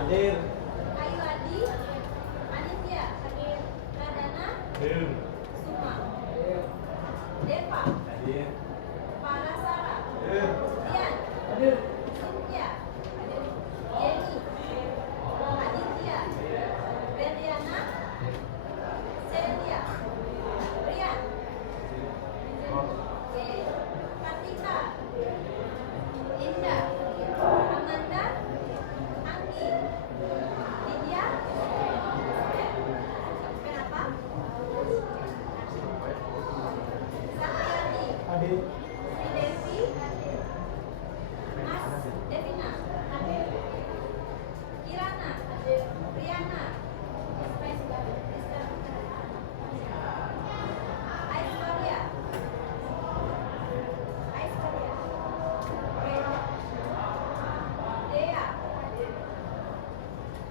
Hadir. Ayu Adi, Aditya, Radana, Hadir. Suma, Deva, Hadir. Parasara, Hadir. Rian, Hadir. Cynthia, Jenny, Aditya, Berliana, Celia, Rian, Kartika, Linda, Amanda, Anggi, Lydia, kenapa? Satyani, Hadir. Sri Devi, Mas Devina, Kirana, Riana, Aishwarya, Dea,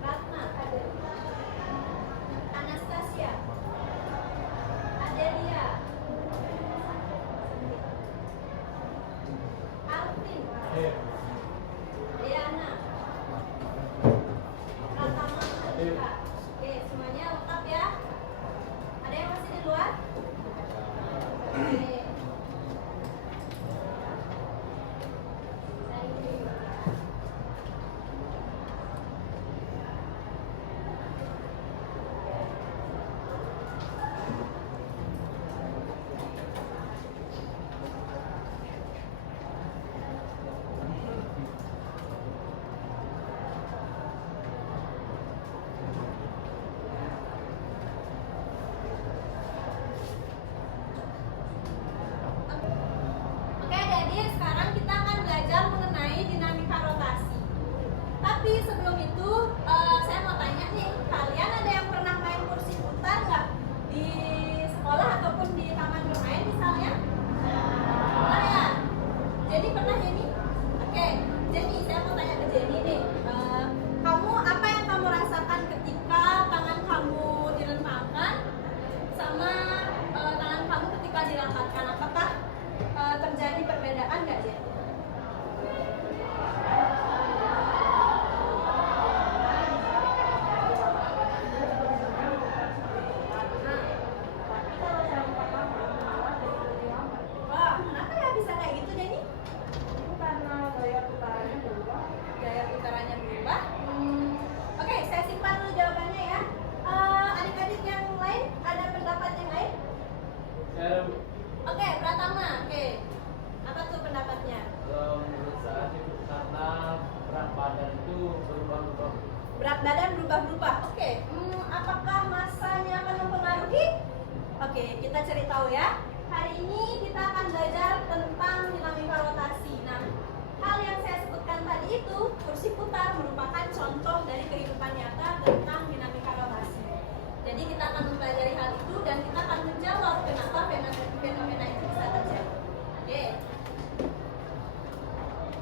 Ratna, Anastasia, Adelia, Alvin, Hadir. Diana, Pratama, Andika. Oke, semuanya lengkap ya. Ada yang masih di luar? Oke. Oke adik-adik, sekarang kita akan belajar mengenai dinamika rotasi. Tapi sebelum itu, saya mau tanya nih, kalian ada yang pernah main kursi putar nggak? Di sekolah ataupun di taman bermain misalnya? Pernah ya? Jenny pernah Jenny? Oke, Jenny, saya mau tanya ke Jenny nih. Kamu, apa yang kamu rasakan ketika tangan kamu direntangkan sama tangan kamu ketika dirangkatkan? Apakah terjadi perbedaan nggak Jenny? Wah, kenapa ya bisa kayak gitu Jenny? Karena gaya putarannya berubah. Gaya putarannya berubah. Oke, saya simpan dulu jawabannya ya. Adik-adik yang lain ada pendapat yang lain? Saya Oke, Pratama. Oke, apa tuh pendapatnya? kalau menurut saya sih karena berat badan itu berubah-ubah. Berat badan berubah-ubah. Oke, apakah masanya akan mempengaruhi? Oke, kita cari tahu ya. Hari ini kita akan belajar tentang dinamika rotasi. Nah, hal yang saya sebutkan tadi itu, kursi putar merupakan contoh dari kehidupan nyata tentang dinamika rotasi. Jadi kita akan mempelajari hal itu dan kita akan menjawab kenapa fenomena itu bisa terjadi. Oke.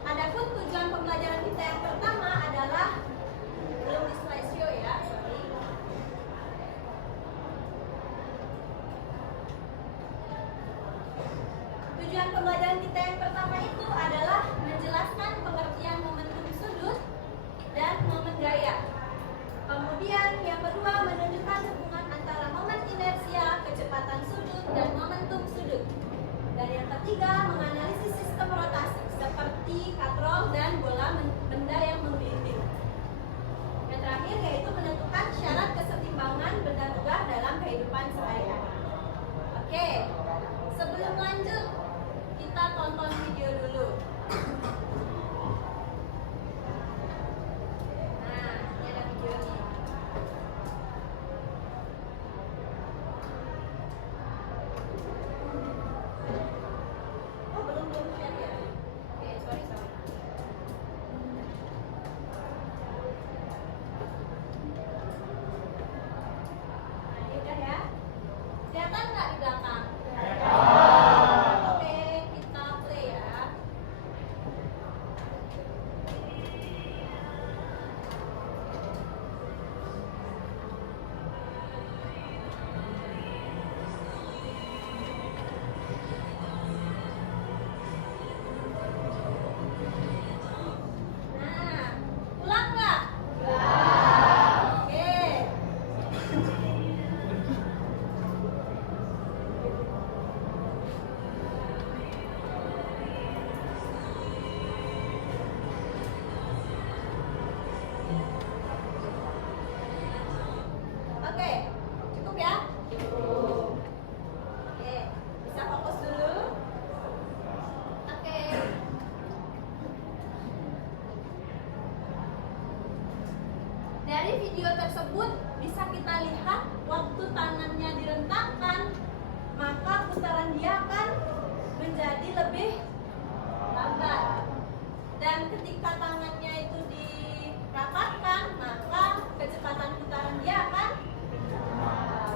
Adapun tujuan pembelajaran kita yang pertama adalah belum di slideshow ya, sorry. Tujuan pembelajaran kita yang pertama itu adalah menjelaskan pengertian momentum sudut dan momen gaya. Kemudian yang kedua menunjukkan hubungan antara momen inersia, kecepatan sudut, dan momentum sudut. Dan yang ketiga menganalisis sistem rotasi seperti katrol dan bola benda yang menggelinding. Yang terakhir yaitu menentukan syarat kesetimbangan benda tular dalam kehidupan sehari-hari. Oke, sebelum lanjut kita tonton video tersebut bisa kita lihat waktu tangannya direntangkan, maka putaran dia akan menjadi lebih lambat. Dan ketika tangannya itu dirapatkan, maka kecepatan putaran dia akan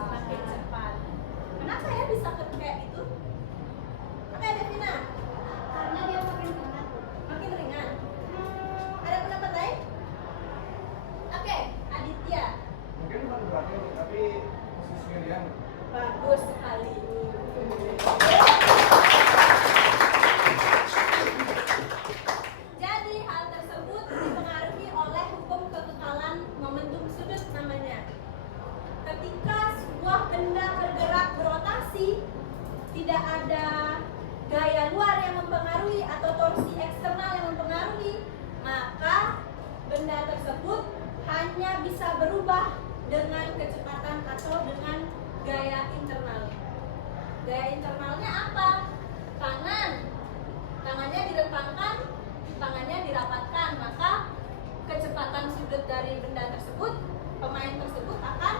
makin cepat. Kenapa ya bisa kayak itu? Oke, Devina. Karena dia makin ringan. Makin ringan. Ada pendapat lain? Oke, Aditya. Mungkin bukan beratnya, tapi posisinya dia. Bagus sekali. Jadi hal tersebut dipengaruhi oleh hukum kekekalan momentum sudut namanya. Ketika sebuah benda bergerak berotasi, tidak ada gaya luar yang mempengaruhi atau torsi eksternal yang mempengaruhi, maka benda tersebut hanya bisa berubah dengan kecepatan atau dengan gaya internal. Gaya internalnya apa? Tangannya direntangkan, tangannya dirapatkan, maka kecepatan sudut dari benda tersebut, pemain tersebut akan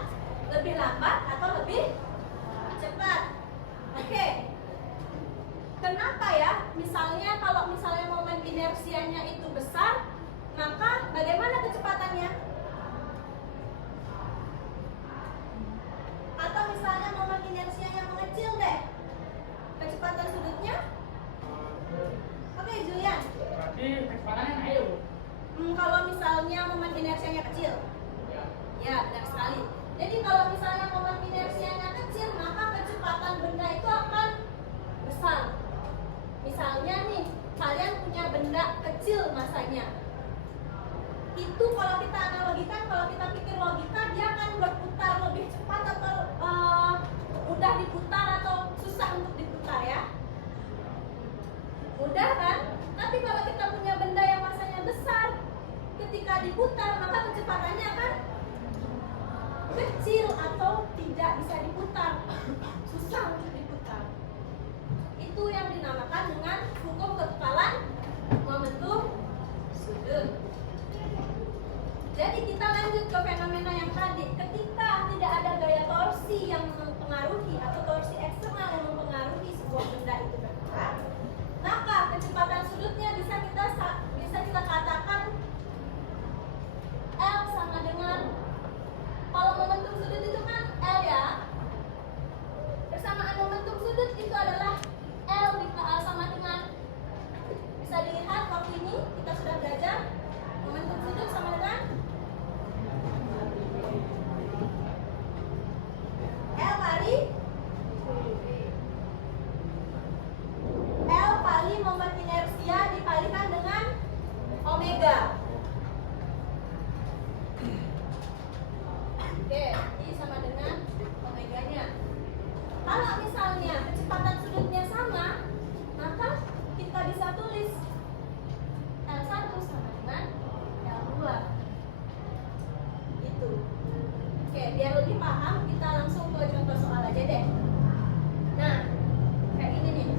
lebih lambat atau lebih cepat. Oke. Kenapa ya? Kalau misalnya momen inersianya itu besar, maka bagaimana kecepatannya? Atau misalnya momen inersianya mengecil deh, kecepatan sudutnya? Oke, Julian. Berarti kecepatannya naik. Kalau misalnya momen inersianya kecil, ya benar sekali. Jadi kalau misalnya momen inersianya kecil, maka kecepatan benda itu akan besar. Misalnya nih, kalian punya benda kecil masanya. Itu kalau kita analogikan, kalau kita pikir logika, dia akan berputar lebih cepat atau mudah diputar atau susah untuk diputar ya? Mudah kan? Tapi kalau kita punya benda yang masanya besar, ketika diputar maka kecepatannya akan kecil atau tidak bisa diputar, susah untuk diputar. Itu yang dinamakan dengan hukum kekekalan momentum sudut. Jadi kita lanjut ke fenomena yang tadi. Ketika tidak ada gaya torsi yang mempengaruhi atau torsi eksternal yang mempengaruhi sebuah benda itu bergerak, maka kecepatan sudutnya bisa kita katakan L sama dengan, kalau momentum sudut itu kan L ya, persamaan momentum sudut itu adalah L sama dengan, bisa dilihat waktu ini kita sudah belajar momentum sudut sama dengan L kali momen inersia dikalikan dengan omega. Oke, ini sama dengan omeganya. Kalau misalnya kecepatan sudutnya sama, maka kita bisa tulis L1 sama dengan L2. Gitu. Oke, biar lebih paham, kita langsung ke contoh soal aja deh. Nah, kayak ini nih.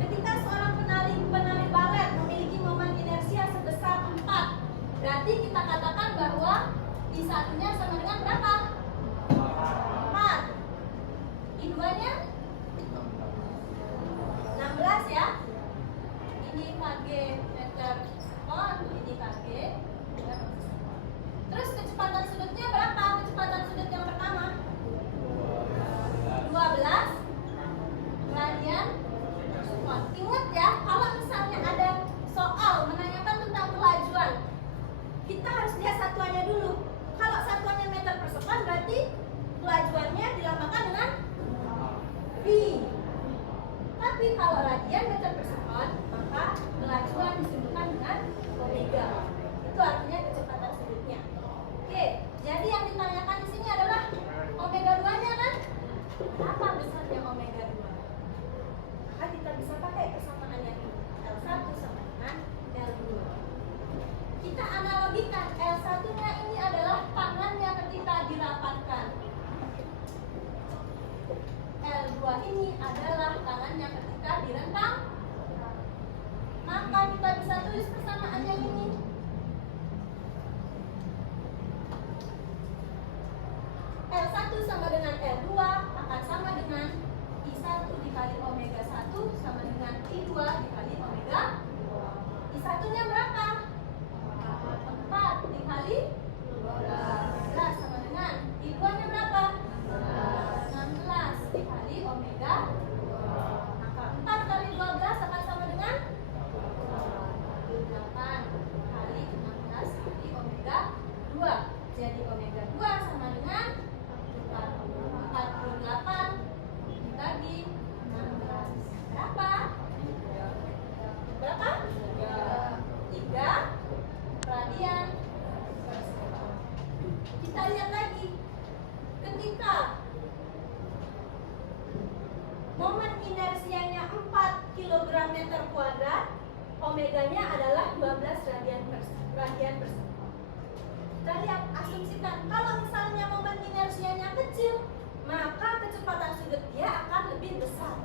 Ketika seorang penari balet memiliki momen inersia sebesar 4, berarti kita katakan bahwa I1-nya sama dengan berapa? 4. I2-nya 16 ya. Ini kg meter sekon, ini kg. Terus kecepatan sudutnya berapa? Kecepatan sudut yang pertama 12 radian per sekon. Ingat ya, kalau misalnya ada soal menanyakan tentang kelajuan, kita harus lihat satuannya dulu. Kalau satuannya meter per sekon, berarti kelajuannya dilambangkan dengan V. Tapi kalau radian meter per sekon, maka kelajuan disebutkan dengan omega. Itu artinya kecepatan sudutnya. Oke, jadi yang ditanyakan di sini adalah omega 2-nya kan? Apa besarnya omega 2? Maka kita bisa pakai persamaannya ini. L1 sama dengan L2. Kita analogikan, L1-nya ini adalah tangannya ketika dirapatkan. L2 ini adalah tangannya ketika direntang. Maka kita bisa tulis persamaannya ini. sama dengan R2 akan sama dengan I1 dikali omega 1 sama dengan I2 dikali omega. I1 nya berapa? 4 dikali 12 sama dengan I2 nya berapa? 16 dikali omega 2. Maka 4 kali 12 akan sama dengan 8 kali 16 kali omega 2. Jadi omega 2 sama dengan 48 dibagi 16. Berapa? Berapa? 3 radian per sektor. Kita lihat lagi. Ketika momen inersianya 4 kg meter kuadrat, omeganya adalah 12 radian per sektor. Kita lihat, asumsikan kalau misalnya momen inersianya kecil, maka kecepatan sudut dia akan lebih besar.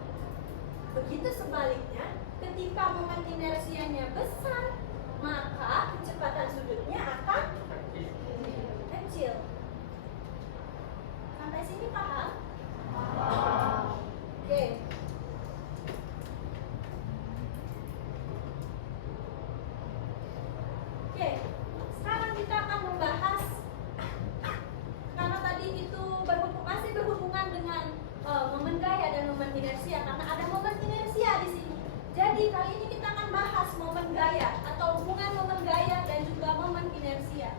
Begitu sebaliknya, ketika momen inersianya besar, maka kecepatan sudutnya akan kecil. Sampai sini paham? Oke. Oke, sekarang kita akan membahas, karena tadi itu masih berhubungan dengan momen gaya dan momen inersia, karena ada momen inersia di sini. Jadi kali ini kita akan bahas momen gaya atau hubungan momen gaya dan juga momen inersia.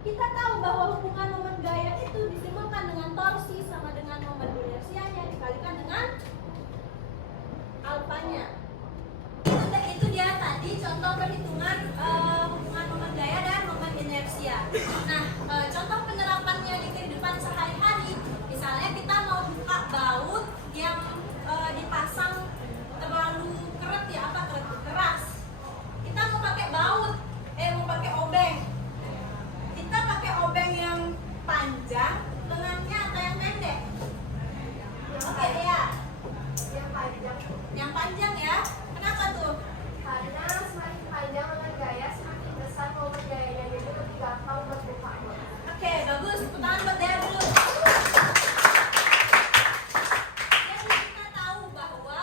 Kita tahu bahwa hubungan momen gaya itu disimpulkan dengan torsi sama dengan momen inersianya dikalikan dengan alfanya. Itu dia tadi contoh perhitungan hubungan momen gaya dan momen inersia. Nah, contoh penerapannya di kehidupan sehari-hari, misalnya kita mau buka baut yang dipasang terlalu keras. Kita mau pakai baut, mau pakai obeng. Kita pakai obeng yang panjang, lengannya atau yang pendek? Oke, ya. Yang panjang ya. Kenapa tuh? Karena semakin panjang lengan gaya, semakin besar momen gayanya, jadi lebih gampang buat buka. Oke, bagus. Tepuk tangan buat Dea dulu. Jadi kita tahu bahwa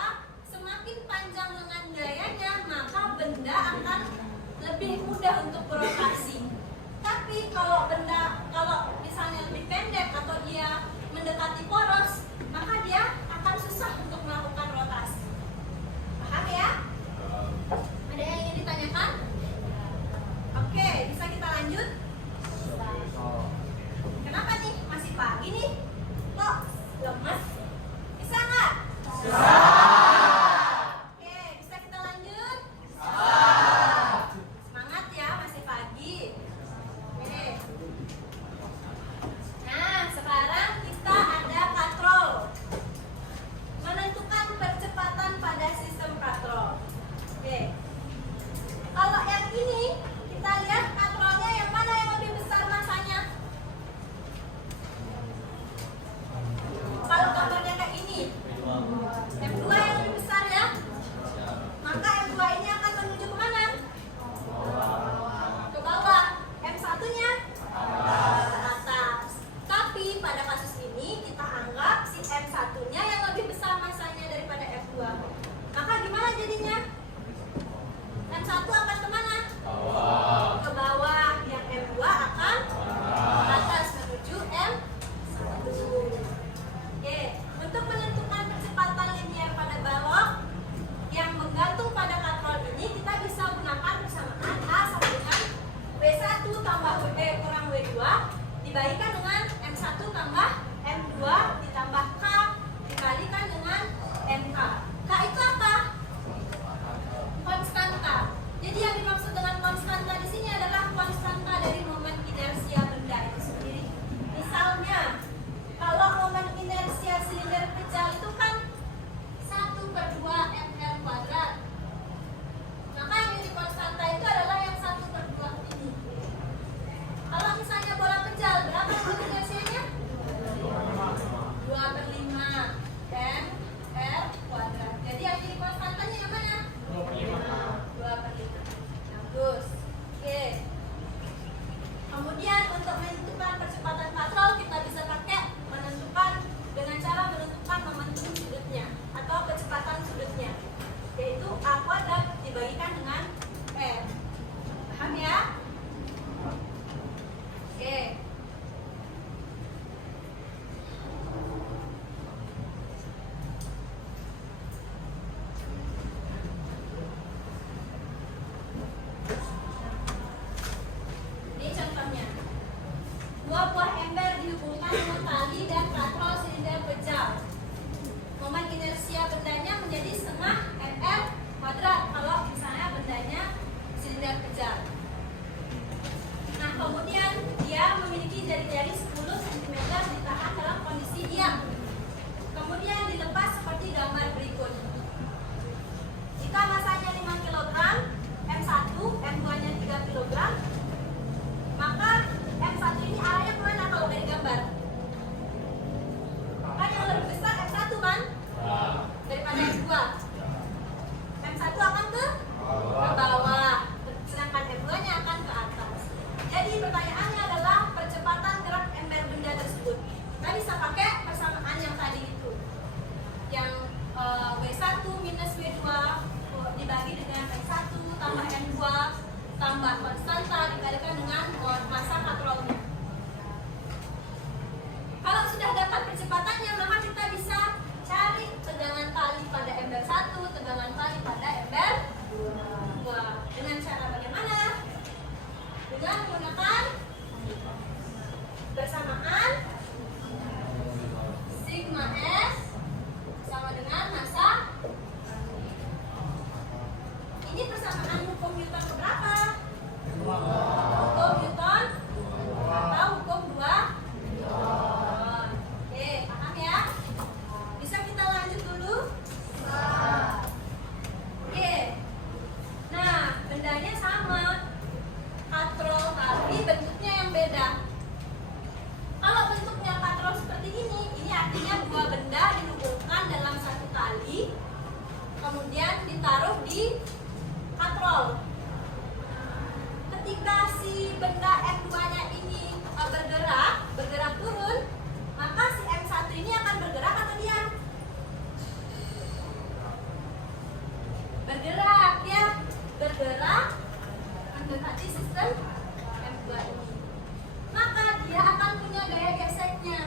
semakin panjang lengan gayanya, maka benda akan lebih mudah untuk berotasi. Tapi kalau misalnya lebih pendek atau dia mendekati poros, maka dia akan susah untuk melakukan rotasi. Paham ya? Ada yang ingin ditanyakan? Oke, bisa kita lanjut? Kenapa nih? Masih pagi nih? Kok lemes? Bisa nggak? Bisa. Oke, bisa kita lanjut? Bisa. Semangat ya, masih pagi. Oke. Nah, sekarang kita ada katrol. Menentukan percepatan pada sistem katrol. Oke. Kalau yang ini, kita lihat katrolnya yang mana yang lebih besar masanya. Kalau gambarnya kayak ini, M2 yang lebih besar ya. Maka M2 ini akan menuju ke mana? Ke bawah. M1-nya ke atas. Tapi pada kasus ini kita anggap si M1-nya yang lebih besar masanya daripada M2. Maka gimana jadinya? M1 akan kemana? Ke bawah. Yang M2 akan ke atas menuju M1. Oke, untuk menentukan percepatan linier pada balok yang menggantung pada katrol ini, kita bisa gunakan persamaan A sama dengan W1 tambah W kurang W2 dibalikan dengan M1 tambah M2 ditambah K dikalikan dengan MK. K itu apa? Konstanta. Jadi yang dimaksud dengan konstanta di sini adalah konstanta dari momen inersia benda itu sendiri. Misalnya, kalau momen inersia silinder pecah itu kan 1/2 mr kuadrat. Maka yang jadi konstanta itu adalah yang 1/2 ini. Kalau misalnya bola pecah, berapa momen inersianya? 2/5 mr kuadrat. Jadi yang jadi konstantanya yang mana? 2/5. Bagus. Oke. Kemudian untuk menentukan percepatan katrol kita bisa pakai ya? Oke. Ini contohnya. Dua buah ember dihubungkan dengan tali dan katrol silinder bejal. Momen inersia bendanya menjadi setengah mr kuadrat kalau misalnya bendanya silinder bejal. Nah, kemudian dia memiliki jari-jari 10 cm ditahan dalam kondisi diam. Kemudian dilepas seperti gambar berikut. Jika masanya 5 kg, M1, M2-nya 3 kg, maka M1 ini arahnya kemana kalau dari gambar? Kan yang lebih besar M1 kan? Daripada M2. M1 akan ke bawah, sedangkan M2-nya akan ke atas. Jadi pertanyaannya adalah percepatan gerak ember benda tersebut. Kita bisa pakai persamaan yang tadi itu, yang W1 minus W2 dibagi dengan M1 tambah M2 tambah konstanta dikalikan dengan massa katrolnya. Kalau sudah dapat percepatannya, maka kita bisa cari tegangan tali pada ember 1, tegangan tali pada ember 2. Dengan cara bagaimana? Dengan menggunakan bersamaan sigma S sama dengan massa. Ini persamaan hukum Newton keberapa? Hukum Newton atau hukum 2 Newton. Oke, paham ya? Bisa kita lanjut dulu? Oke. Nah, bendanya sama, katrol, tapi bentuknya yang beda. Kalau bentuknya katrol seperti ini artinya dua benda dihubungkan dalam satu tali, kemudian ditaruh di katrol. Ketika si benda M2-nya ini bergerak turun, maka si M1 ini akan bergerak atau diam? Bergerak, ya. Bergerak mendekati sistem M2 ini. Maka dia akan punya gaya geseknya.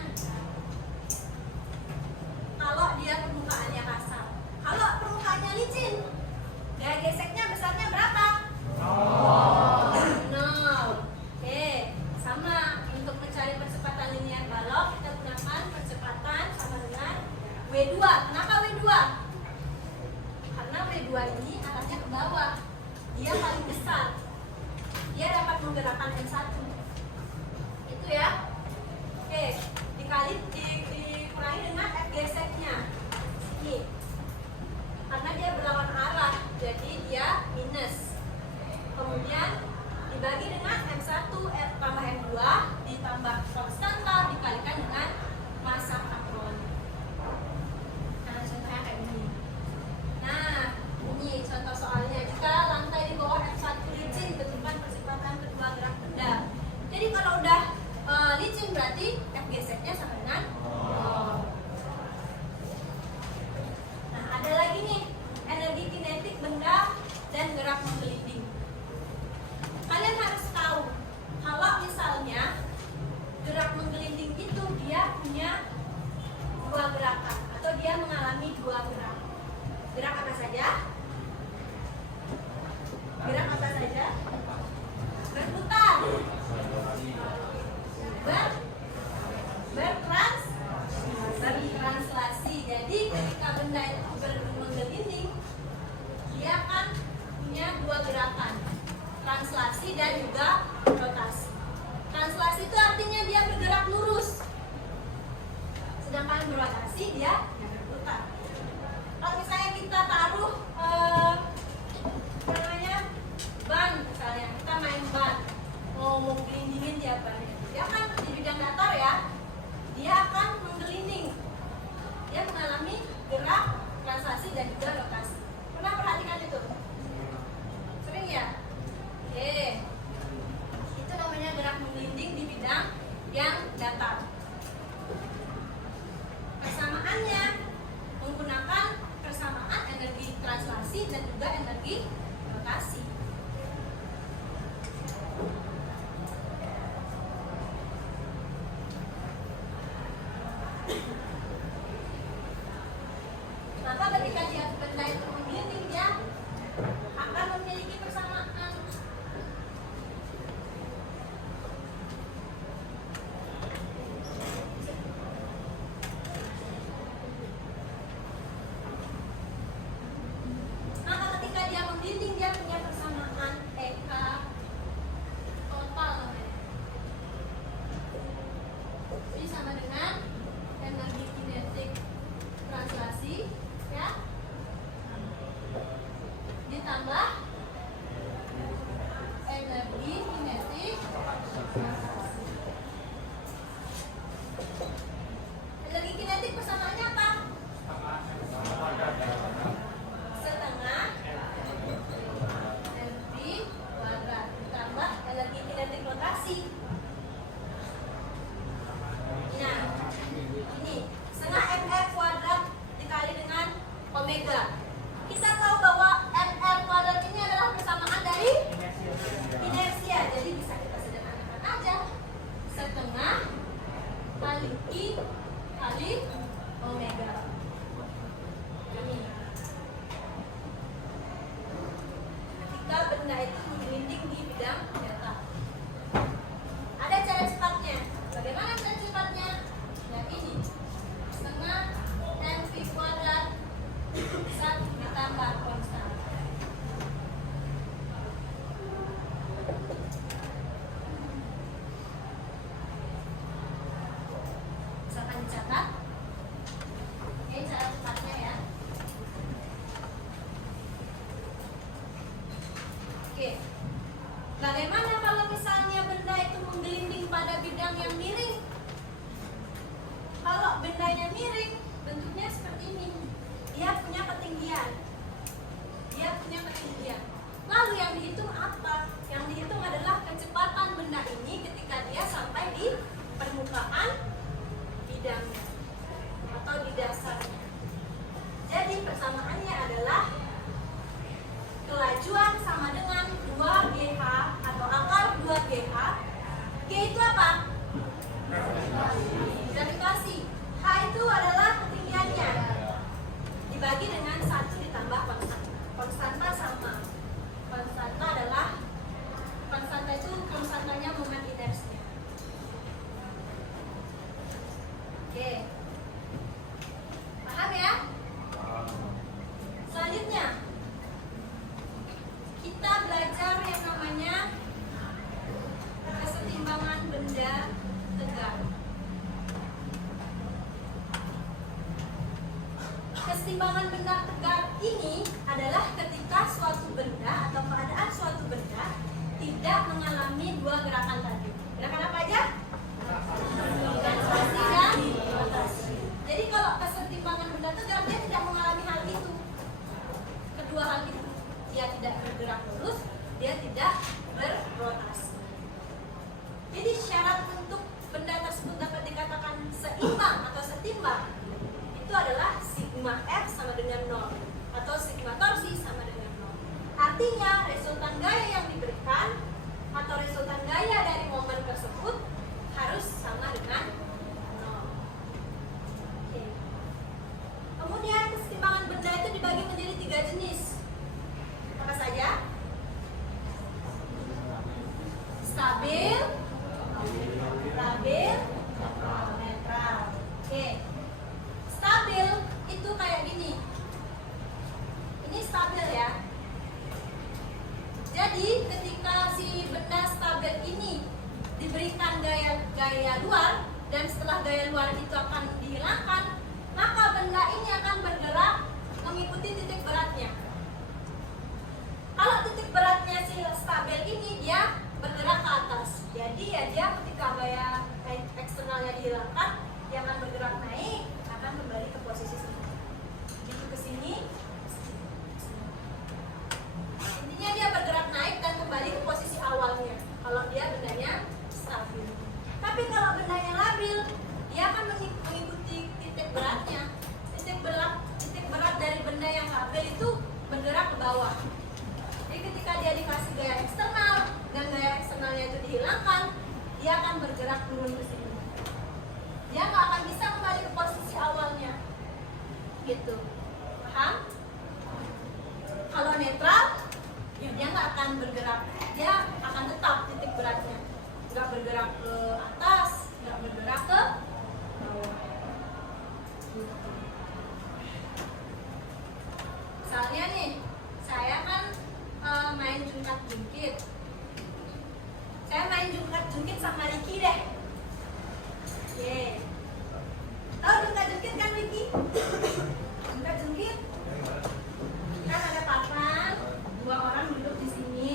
Kalau dia permukaannya kasar. Kalau permukaannya licin, gaya geseknya besarnya berapa? 0. Oke, sama. Untuk mencari percepatan linear balok, kita gunakan percepatan sama dengan W2. Kenapa W2? Karena W2 ini arahnya ke bawah. Dia paling besar. Dia dapat menggerakkan M1. Itu ya. Oke, dikurangi dengan F geseknya. Ini. Karena dia berlawan arah, jadi dia minus. Kemudian dibagi dengan M1 F tambah M2 ditambah konstanta dikalikan dengan massa katrol. Nah, contohnya kayak gini. Nah, ini contoh soalnya. Jika lantai di bawah F1 licin, tentukan percepatan kedua gerak benda. Jadi kalau udah licin berarti F geseknya sama dengan 0. Nah, ada lagi nih energi kinetik benda dan gerak menggelinding. Kalian harus tahu kalau misalnya gerak menggelinding itu dia punya dua gerakan atau dia mengalami dua gerak. Gerak apa saja? Gerak apa saja? Berputar. Bertranslasi. Jadi ketika benda itu menggelinding, dia akan punya dua gerakan, translasi dan juga rotasi. Translasi itu artinya dia bergerak lurus, sedangkan berotasi dia berputar. Kalau misalnya kita taruh ban, misalnya kita main ban, mau gelindingin dia bannya, dia kan di bidang datar ya, dia akan menggelinding, dia mengalami gerak translasi dan juga rotasi. Pernah perhatikan itu? Sering ya? Oke, itu namanya gerak menggelinding di bidang yang datar. Persamaannya menggunakan persamaan energi translasi dan juga energi rotasi. rotasi. Nah, ini setengah mr kuadrat dikali dengan omega. Kita tahu bahwa mr kuadrat ini adalah persamaan dari inersia. Jadi bisa kita sederhanakan aja. Setengah kali I kali omega. Ini. Ketika benda itu menggelinding di bidang delta. Ada cara cepatnya. Bagaimana cara cepatnya? Ya ini. Setengah mv kuadrat 1 ditambah konstan. Misalkan dicatat. Oke, cara cepatnya ya. Oke. Bagaimana kalau misalnya benda itu menggelinding pada bidang yang miring? Kalau bendanya miring, bentuknya seperti ini. Dia punya ketinggian. Lalu yang dihitung apa? Yang dihitung adalah kecepatan benda ini ketika dia sampai di permukaan bidangnya atau di dasarnya. Jadi persamaannya adalah kelajuan sama dengan 2GH atau akar 2GH. G itu apa? Gravitasi. H itu adalah ketinggiannya. Dibagi dengan 1 ditambah konstanta. Konstanta sama. Konstanta itu konstantanya moment inersia. Oke. Paham ya? Selanjutnya kita belajar yang namanya kesetimbangan benda tegak. Kesetimbangan benda tegak ini adalah ketika suatu benda atau keadaan suatu benda tidak mengalami dua gerakan tadi. Gerakan apa aja? Translasi dan rotasi. Jadi kalau kesetimbangan benda tegak dia tidak mengalami hal itu. Kedua hal itu, dia tidak bergerak lurus, dia tidak berrotasi. Jadi syarat untuk benda tersebut dapat dikatakan seimbang atau setimbang itu adalah sigma F sama dengan 0 atau sigma torsi sama dengan 0. Artinya resultan gaya yang diberikan atau resultan gaya dari momen tersebut harus sama dengan 0. Oke. Kemudian kesetimbangan benda itu dibagi menjadi 3 jenis. Apa saja? Stabil, labil, netral. Oke. Stabil itu kayak gini. Ini stabil ya. Jadi ketika si benda stabil ini diberikan gaya luar dan setelah gaya luar itu akan dihilangkan, maka benda ini akan bergerak mengikuti titik beratnya. Kalau titik beratnya si stabil ini dia bergerak ke atas. Jadi ya dia ketika gaya eksternalnya dihilangkan, dia akan bergerak naik, akan kembali ke posisi sini. Gitu ke sini. Intinya dia bergerak naik dan kembali ke posisi awalnya. Kalau dia bendanya stabil. Tapi kalau bendanya labil, dia akan mengikuti titik beratnya. Titik berat dari benda yang labil itu bergerak ke bawah. Jadi ketika dia dikasih gaya eksternal dan gaya eksternalnya itu dihilangkan, dia akan bergerak turun ke sini. Dia nggak akan bisa kembali ke posisi awalnya. Gitu. Paham? Kalau netral, ya dia nggak akan bergerak. Dia akan tetap titik beratnya. Nggak bergerak ke atas, nggak bergerak ke bawah. Misalnya nih, saya kan main jungkat-jungkit. Saya main jungkat-jungkit sama Ricky deh. Tahu jungkat-jungkit kan Ricky? Jungkat-jungkit kan ada papan, 2 orang duduk di sini.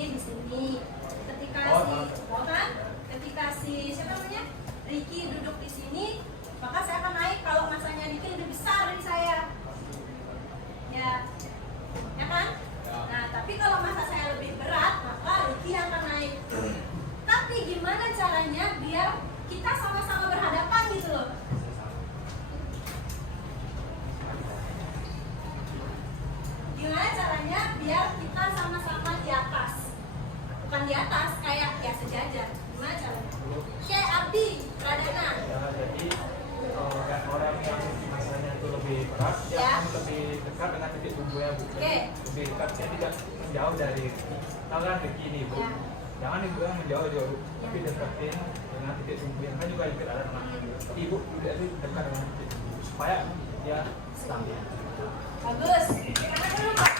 Ketika si siapa namanya? Ricky duduk di sini, maka saya akan naik. Kalau masanya Ricky lebih besar gimana caranya biar kita sama-sama berhadapan gitu loh. Gimana caranya biar kita sama-sama di atas? Bukan di atas, kayak ya sejajar. Gimana caranya? Kayak Abdi, Pradana. Ya, jadi kan orang yang masalahnya itu lebih berat, dia Ya. akan lebih dekat dengan titik tumbuhnya Bu. Oke. Lebih dekat, dia tidak menjauh dari tahu kan kaki ini Bu. Ya. Jangan ibu yang menjauh juga Bu, tapi deketin dengan titik tumbuh yang kan juga dekat ada teman. Tapi ibu udah itu dekat dengan titik tumbuh supaya dia stabil. Bagus. Karena dulu Pak.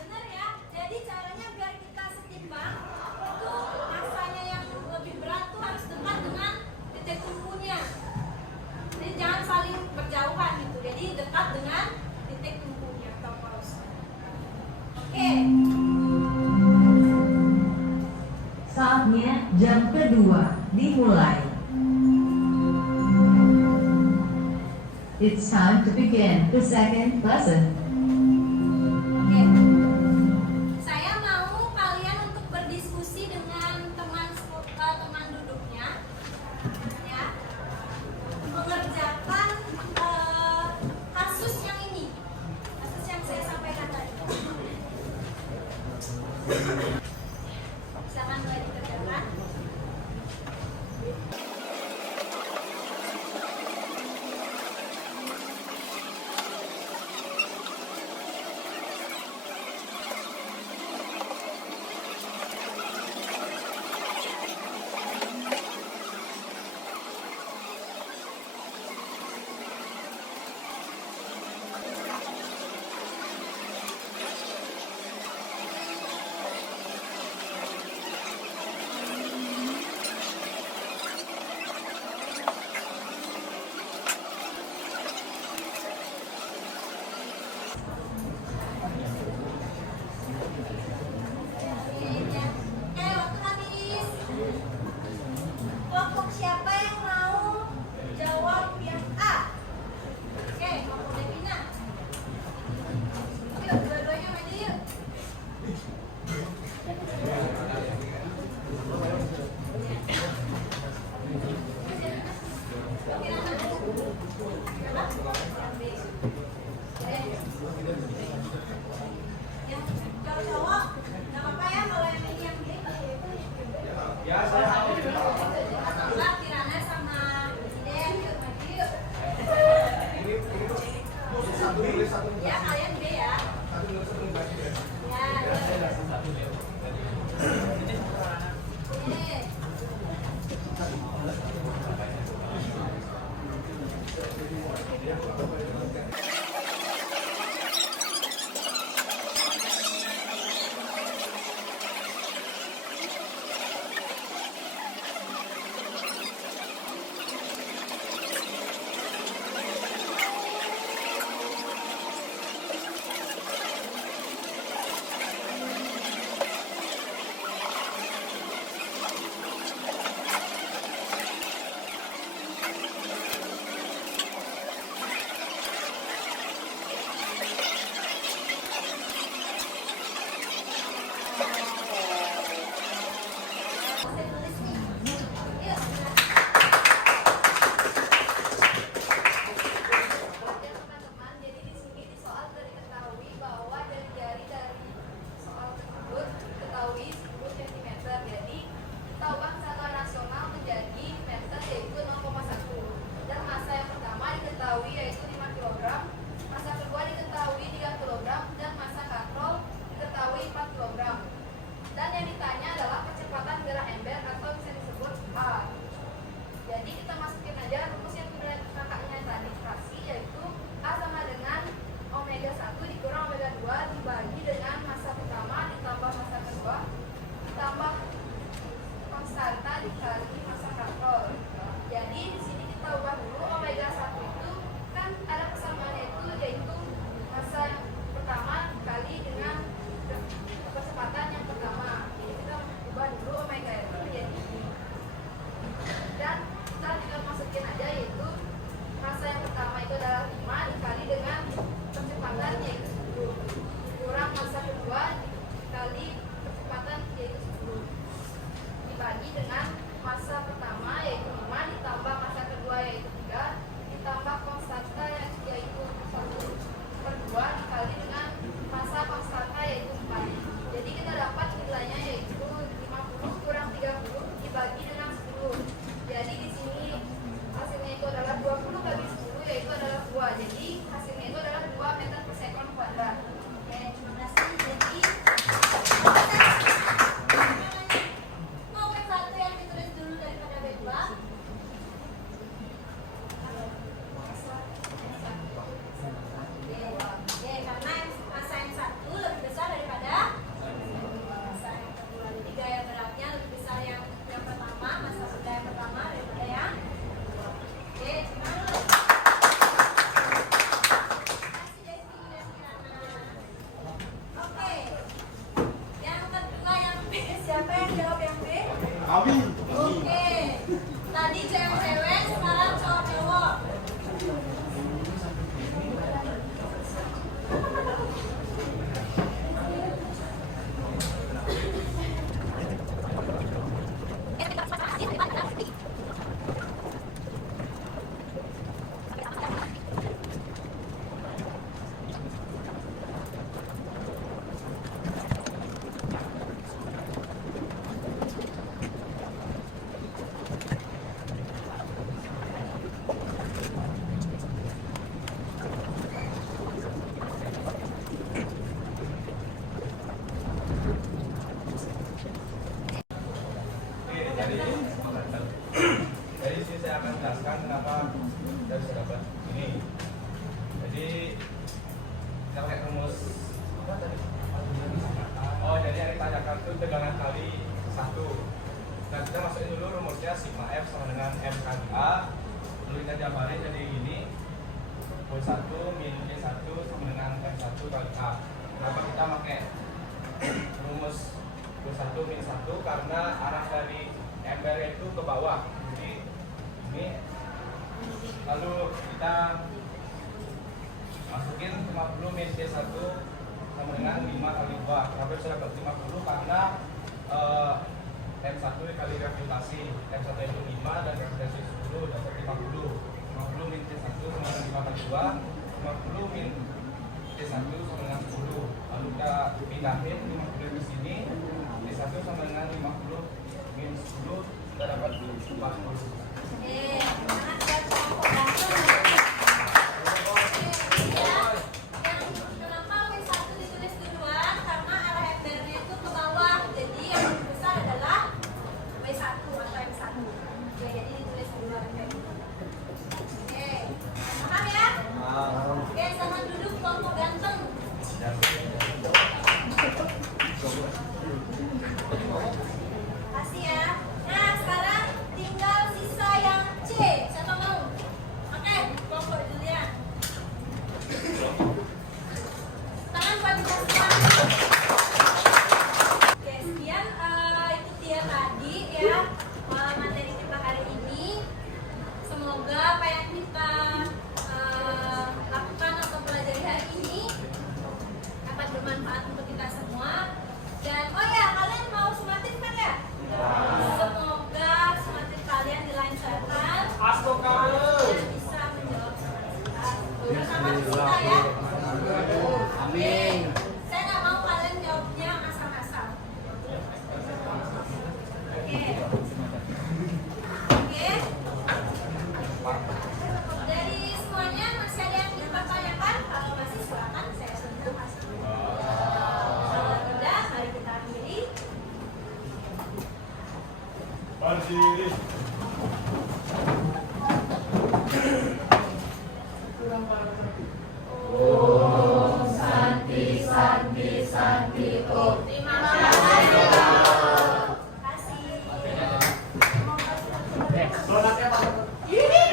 Benar ya. Jadi caranya biar kita setimbang itu rasanya yang lebih berat tuh harus dekat dengan titik tumpunya. Jadi jangan saling berjauhan gitu. Jadi dekat dengan titik tumpunya atau paus. Oke. Saatnya jam kedua dimulai. It's time to begin the second lesson. Oke. Saya mau kalian untuk berdiskusi dengan teman duduknya, ya, mengerjakan kasus yang ini, kasus yang saya sampaikan tadi. Silakan mulai dikerjakan. Oke, waktu habis. Kelompok siapa yang mau jawab yang A? Oke, kelompok Devina. Yuk, dua-duanya maju yuk. Oke, yang cowok nggak apa-apa ya kalau yang ini yang B. Ya, saya mau. Mbak Kirana sama Deden, yuk maju yuk. Ini satu tulis satu. Ya kalian B ya. Satu tulis satu baca ya. Ya. Oke. Oke. Tadi cewek-cewek, sekarang cowok-cowok. Oke, jadi sini saya akan jelaskan kenapa saya bisa dapat ini. Jadi kita pakai rumus apa tadi? Oh, jadi yang ditanyakan itu tegangan kali 1. Nah, kita masukin dulu rumusnya sigma F sama dengan M kali A. Lalu kita jabarin jadi ini P1 min P1 sama dengan M1 kali A. Kenapa kita pakai rumus P1 min 1? Karena arah dari ember itu ke bawah. Jadi ini lalu kita masukin 50 min P1 sama dengan 5 kali 2. Kenapa bisa dapat 50? Karena M1 kali gravitasi, M1 itu 5 dan gravitasi 10 dapat 50. 50 min P1 sama dengan 5 kali 2, 50 min P1 sama dengan 10. Lalu kita pindahin 50 ke sini, P1 sama dengan 50 min 10 kita dapat 40. Semangat buat kelompok ganteng. Kenapa W1 ditulis duluan? Karena arah embernya itu ke bawah. Jadi yang lebih besar adalah W1 atau M1. Oke, jadi ditulis duluan kayak gitu. Oke, paham ya? Oke, sama duduk kelompok ganteng. Kasih ya. Nah, sekarang tinggal sisa yang C. Siapa mau? Oke, kelompok Julian. Tangan buat dikasih. Oke, sekian itu dia tadi ya materi kita hari ini. Semoga apa yang kita lakukan atau pelajari hari ini dapat bermanfaat untuk kita semua. Dan oh ya, kalian mau sumatif kan ya? Semoga sumatif kalian dilancarkan dan bisa menjawab bersama kita ya. Amin. Saya nggak mau kalian jawabnya asal-asal. Oke. Oke. Dari semuanya masih ada yang dipertanyakan? Kalau masih silakan saya sudah masih. Kalau tidak, mari kita akhiri. Berdiri. Terima kasih. Produknya apa? Ini